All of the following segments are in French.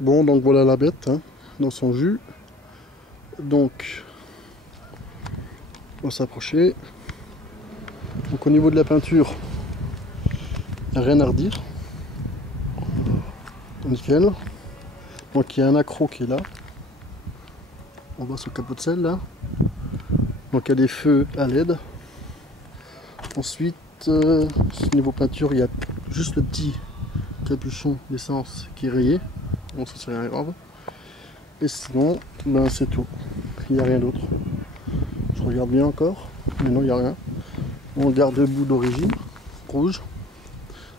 Bon, donc voilà la bête hein, dans son jus. Donc, on va s'approcher. Donc au niveau de la peinture, rien à redire. Nickel. Donc il y a un accro qui est là. On voit son capot de selle là. Donc il y a des feux à LED. Ensuite, niveau peinture, il y a juste le petit capuchon d'essence qui est rayé. Bon, ça c'est rien grave. Et sinon, ben c'est tout. Il n'y a rien d'autre. Je regarde bien encore, mais non, il n'y a rien. On garde le bout d'origine, rouge.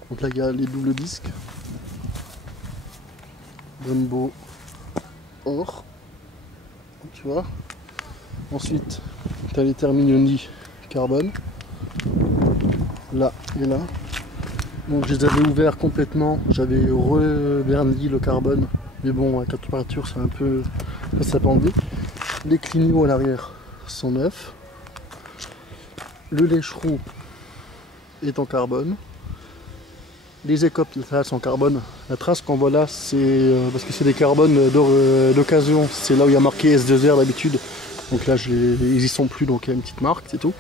Donc là, il y a les doubles disques. Brembo or. Tu vois. Ensuite, tu as les terminoni carbone. Là et là. Donc je les avais ouverts complètement. J'avais reverni le carbone. Mais bon, avec la température, c'est un peu... ça pendait. Les clignots à l'arrière sont neufs. Le lèche-roue est en carbone. Les écopes latérales sont en carbone. La trace qu'on voit là, c'est parce que c'est des carbones d'occasion. C'est là où il y a marqué S2R d'habitude. Donc là, ils y sont plus, donc il y a une petite marque, c'est tout.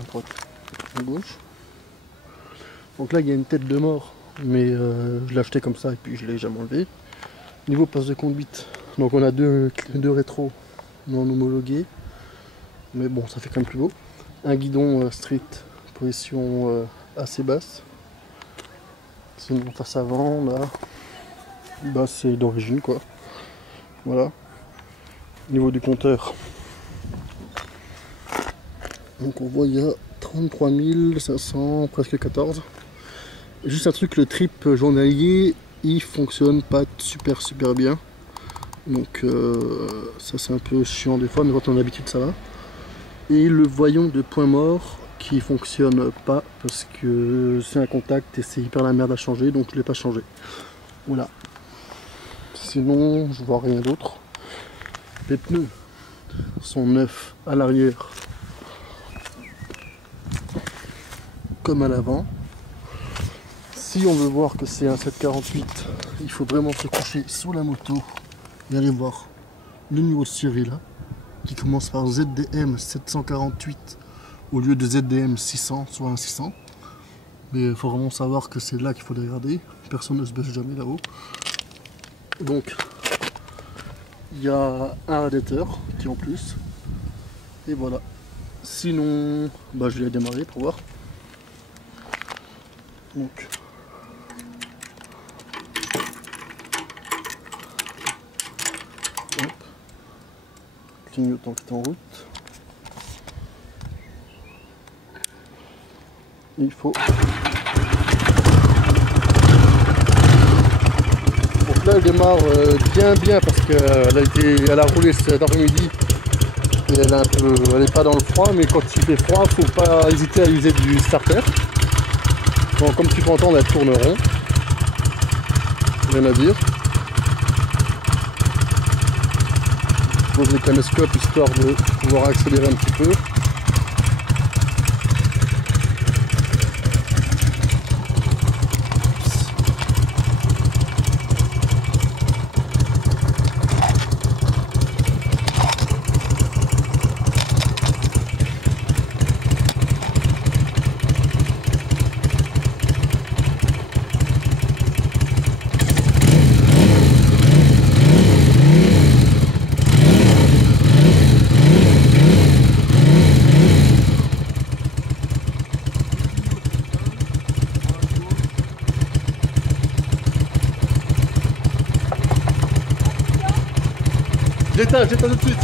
À droite, à gauche. Donc là, il y a une tête de mort, mais je l'ai acheté comme ça et puis je l'ai jamais enlevé. Niveau passe de conduite, donc on a deux rétros non homologués. Mais bon, ça fait quand même plus beau. Un guidon street, position assez basse. Sinon, face avant, là, bah, c'est d'origine quoi. Voilà. Niveau du compteur, donc on voit il y a 33 500, presque 14. Et juste un truc, le trip journalier, il fonctionne pas super bien. Donc ça c'est un peu chiant des fois, mais quand on a l'habitude ça va. Et le voyant de point mort qui fonctionne pas parce que c'est un contact et c'est hyper la merde à changer, donc je l'ai pas changé. Voilà. Sinon je vois rien d'autre. Les pneus sont neufs à l'arrière comme à l'avant. Si on veut voir que c'est un 748, il faut vraiment se coucher sous la moto et aller voir le numéro de série là, qui commence par ZDM 748 au lieu de ZDM 600, soit un 600. Mais il faut vraiment savoir que c'est là qu'il faut les regarder. Personne ne se baisse jamais là-haut. Donc, il y a un radiateur qui est en plus. Et voilà. Sinon, bah, je vais la démarrer pour voir. Donc, hop. Clignotant qui est en route. Il faut. Donc là elle démarre bien parce qu'elle a roulé cet après-midi et elle est pas dans le froid, mais quand il fait froid, faut pas hésiter à user du starter. Donc comme tu peux entendre, elle tourne rond. Rien à dire. Je pose les caméscopes histoire de pouvoir accélérer un petit peu. J'éteins tout de suite.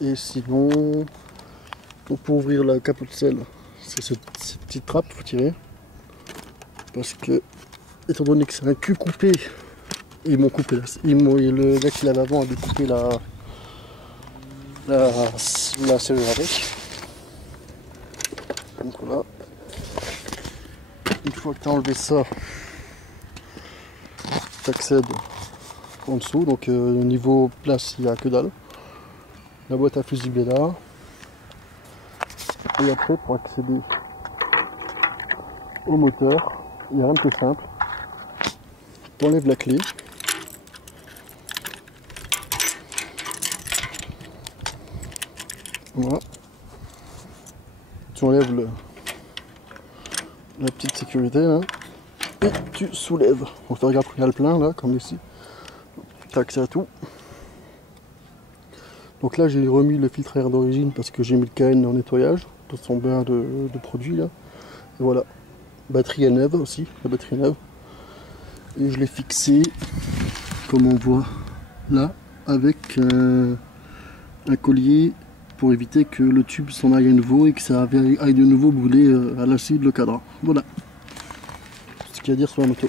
Et sinon, pour ouvrir la capote de selle, c'est cette petite trappe, faut tirer. Parce que, étant donné que c'est un cul coupé, ils m'ont coupé là. Le gars qui l'avait avant a découpé la serrure avec. Donc voilà. Une fois que tu as enlevé ça, tu accèdes en dessous. Donc au niveau place, il n'y a que dalle. La boîte à fusibles est là. Et après, pour accéder au moteur. Il n'y a rien de plus simple. Tu enlèves la clé. Voilà. Tu enlèves la petite sécurité là. Et tu soulèves. On fait regarder qu'il y a le plein là, comme ici. Tac, c'est à tout. Donc là j'ai remis le filtre à air d'origine parce que j'ai mis le KN en nettoyage de son bain de produit là. Et voilà. Batterie est neuve aussi, la batterie est neuve. Et je l'ai fixé comme on voit là avec un collier pour éviter que le tube s'en aille à nouveau et que ça aille de nouveau brûler à l'acide le cadran. Voilà ce qu'il y a à dire sur la moto.